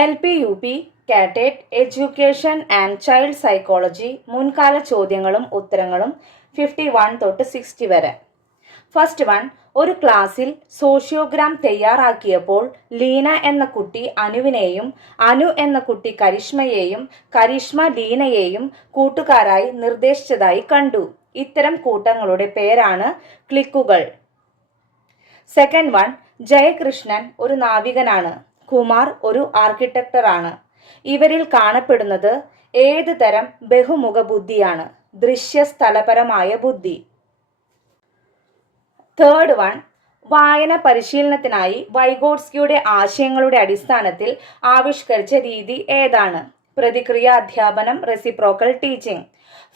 L P U P കാറ്റേറ്റ് education and child psychology മുൻകാല ചോദ്യങ്ങളും ഉത്തരങ്ങളും ഫിഫ്റ്റി വൺ തൊട്ട് സിക്സ്റ്റി വരെ. ഫസ്റ്റ് വൺ ഒരു ക്ലാസ്സിൽ സോഷ്യോഗ്രാം തയ്യാറാക്കിയപ്പോൾ ലീന എന്ന കുട്ടി അനുവിനെയും അനു എന്ന കുട്ടി കരിഷ്മയെയും കരിഷ്മ ലീനയെയും കൂട്ടുകാരായി നിർദ്ദേശിച്ചതായി കണ്ടു. ഇത്തരം കൂട്ടങ്ങളുടെ പേരാണ് ക്ലിക്കുകൾ. സെക്കൻഡ് വൺ ജയകൃഷ്ണൻ ഒരു നാവികനാണ്. കുമാർ ഒരു ആർക്കിടെക്ടറാണ്. ഇവരിൽ കാണപ്പെടുന്നത് ഏത് തരം ബഹുമുഖ ബുദ്ധിയാണ്? ദൃശ്യസ്ഥലപരമായ ബുദ്ധി. തേർഡ് വൺ വായന പരിശീലനത്തിനായി വൈഗോഡ്സ്കിയുടെ ആശയങ്ങളുടെ അടിസ്ഥാനത്തിൽ ആവിഷ്കരിച്ച രീതി ഏതാണ്? പ്രതിക്രിയ അധ്യാപനം reciprocal teaching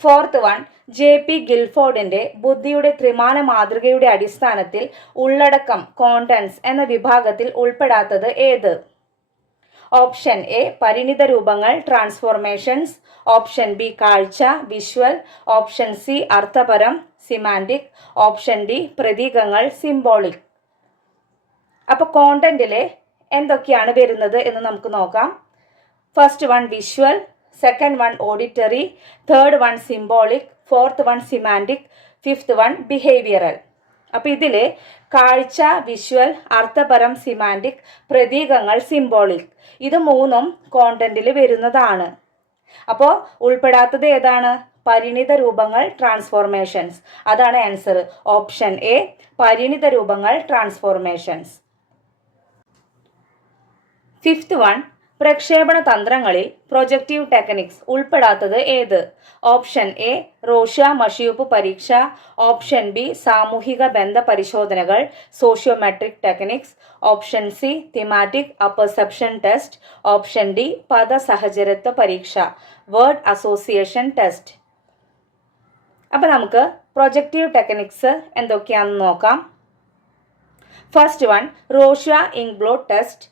fourth one J P ഗിൽഫോർഡിന്റെ ബുദ്ധിയുടെ ത്രിമാന മാതൃകയുടെ അടിസ്ഥാനത്തിൽ ഉള്ളടക്കം കോണ്ടൻസ് എന്ന വിഭാഗത്തിൽ ഉൾപ്പെടാത്തത് ഏത്? ഓപ്ഷൻ എ പരിണിത രൂപങ്ങൾ ട്രാൻസ്ഫോർമേഷൻസ് ഓപ്ഷൻ ബി കാഴ്ച വിഷ്വൽ ഓപ്ഷൻ സി അർത്ഥപരം സിമാന്റിക് ഓപ്ഷൻ ഡി പ്രതീകങ്ങൾ സിംബോളിക് അപ്പോൾ കോണ്ടന്റിലെ എന്തൊക്കെയാണ് വരുന്നത് എന്ന് നമുക്ക് നോക്കാം. First one visual second one auditory third one symbolic fourth one semantic fifth one behavioural അപ്പോൾ ഇതിൽ കാഴ്ച വിഷ്വൽ അർത്ഥപരം സിമാന്റിക് പ്രതീകങ്ങൾ സിംബോളിക് ഇത് മൂന്നും കോണ്ടന്റിൽ വരുന്നതാണ്. അപ്പോൾ ഉൾപ്പെടാത്തത് ഏതാണ്? പരിണിത രൂപങ്ങൾ ട്രാൻസ്ഫോർമേഷൻസ് അതാണ് ആൻസർ ഓപ്ഷൻ എ പരിണിത രൂപങ്ങൾ ട്രാൻസ്ഫോർമേഷൻസ് ഫിഫ്ത്ത് വൺ പ്രക്ഷേപണ തന്ത്രങ്ങളിൽ പ്രൊജക്റ്റീവ് ടെക്നിക്സ് ഉൾപ്പെടാത്തത് ഏത്? ഓപ്ഷൻ എ റോഷ്യ മഷിയൂപ്പ് പരീക്ഷ. ഓപ്ഷൻ ബി സാമൂഹിക ബന്ധ പരിശോധനകൾ sociometric techniques. Option C thematic apperception test option D പദസഹചരത്വ പരീക്ഷ. വേർഡ് അസോസിയേഷൻ ടെസ്റ്റ് അപ്പോൾ നമുക്ക് പ്രൊജക്റ്റീവ് ടെക്നിക്സ് എന്തൊക്കെയാണെന്ന് നോക്കാം. First one Rorschach inkblot test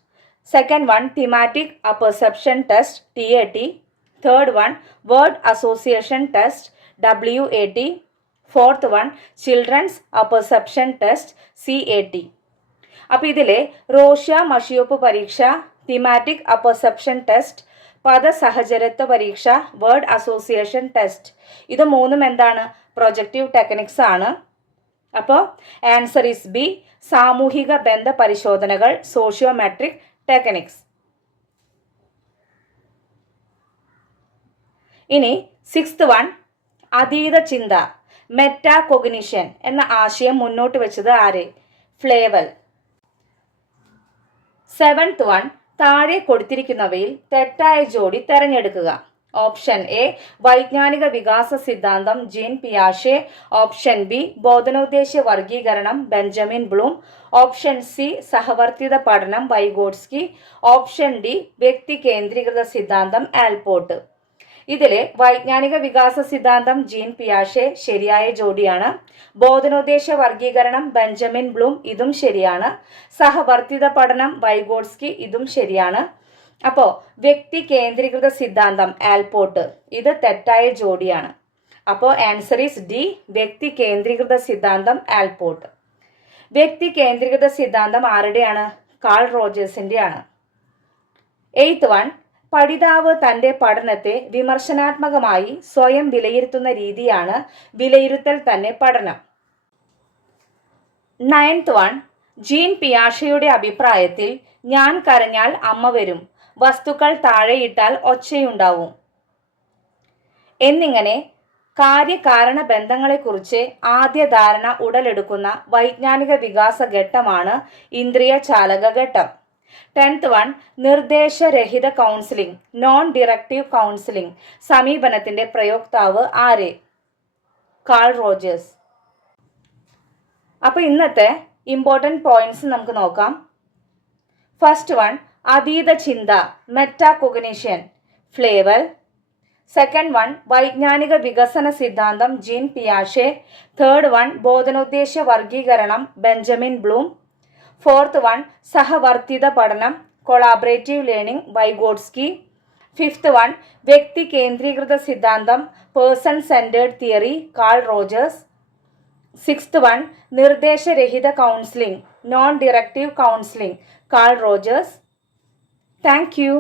test T A T third one word association test W A T fourth one children's apperception test C A T അപ്പോൾ ഇതിലെ റോഷ്യ മഷിയോപ്പ് പരീക്ഷ thematic apperception test പദസഹചരത്വ പരീക്ഷ word association test ഇത് മൂന്നും എന്താണ്? Projective techniques ആണ്. അപ്പോൾ answer is B സാമൂഹിക ബന്ധ പരിശോധനകൾ സോഷ്യോമെട്രിക് ടെക്നിക്സ് ഇനി സിക്സ്ത് വൺ അതീത ചിന്ത മെറ്റാ കൊഗ്നിഷൻ എന്ന ആശയം മുന്നോട്ട് വെച്ചത് ആര്? ഫ്ലേവൽ സെവൻത് വൺ താഴെ കൊടുത്തിരിക്കുന്നവയിൽ തെറ്റായ ജോഡി തെരഞ്ഞെടുക്കുക. ഓപ്ഷൻ എ വൈജ്ഞാനിക വികാസ സിദ്ധാന്തം ജീൻ പിയാഷെ. ഓപ്ഷൻ ബി ബോധനോദ്ദേശ വർഗീകരണം ബെഞ്ചമിൻ ബ്ലൂം. ഓപ്ഷൻ സി സഹവർത്തിത പഠനം വൈഗോഡ്സ്കി ഓപ്ഷൻ ഡി വ്യക്തി കേന്ദ്രീകൃത സിദ്ധാന്തം ആൽപോർട്ട് ഇതിലെ വൈജ്ഞാനിക വികാസ സിദ്ധാന്തം ജീൻ പിയാഷെ ശരിയായ ജോഡിയാണ്. ബോധനോദ്ദേശ വർഗീകരണം ബെഞ്ചമിൻ ബ്ലൂം ഇതും ശരിയാണ്. സഹവർത്തിത പഠനം വൈഗോഡ്സ്കി ഇതും ശരിയാണ്. അപ്പോൾ വ്യക്തി കേന്ദ്രീകൃത സിദ്ധാന്തം ആൽപോർട്ട് ഇത് തെറ്റായ ജോഡിയാണ്. അപ്പോൾ ആൻസർ ഈസ് ഡി വ്യക്തി കേന്ദ്രീകൃത സിദ്ധാന്തം ആൽപോർട്ട് വ്യക്തി കേന്ദ്രീകൃത സിദ്ധാന്തം ആരുടെയാണ്? കാൾ റോജേഴ്സിന്റെയാണ് എയ്ത്ത് വൺ പഠിതാവ് തന്റെ പഠനത്തെ വിമർശനാത്മകമായി സ്വയം വിലയിരുത്തുന്ന രീതിയാണ് വിലയിരുത്തൽ തന്നെ പഠനം. നയൻത് വൺ ജീൻ പിയാഷയുടെ അഭിപ്രായത്തിൽ ഞാൻ കരഞ്ഞാൽ അമ്മ വരും. വസ്തുക്കൾ താഴെയിട്ടാൽ ഒച്ചയുണ്ടാവും. എന്നിങ്ങനെ കാര്യകാരണ ബന്ധങ്ങളെക്കുറിച്ച് ആദ്യ ധാരണ ഉടലെടുക്കുന്ന വൈജ്ഞാനിക വികാസ ഘട്ടമാണ് ഇന്ദ്രിയ ചാലക ഘട്ടം ടെൻത്ത് വൺ നിർദ്ദേശരഹിത കൗൺസിലിംഗ് നോൺ ഡിറക്റ്റീവ് കൗൺസിലിംഗ് സമീപനത്തിന്റെ പ്രയോക്താവ് ആര്? Carl Rogers. അപ്പോൾ ഇന്നത്തെ ഇമ്പോർട്ടന്റ് പോയിന്റ്സ് നമുക്ക് നോക്കാം. ഫസ്റ്റ് വൺ അതീത ചിന്ത മെറ്റാകൊഗ്നിഷൻ ഫ്ലേവൽ. സെക്കൻഡ് വൺ വൈജ്ഞാനിക വികസന സിദ്ധാന്തം ജീൻ പിയാഷെ. തേർഡ് വൺ ബോധനോദ്ദേശ വർഗീകരണം ബെഞ്ചമിൻ ബ്ലൂം. ഫോർത്ത് വൺ സഹവർത്തിത പഠനം collaborative learning Vygotsky fifth one വ്യക്തി കേന്ദ്രീകൃത സിദ്ധാന്തം person centred theory Carl Rogers. Sixth one നിർദ്ദേശരഹിത counselling non directive counselling Carl Rogers. Thank you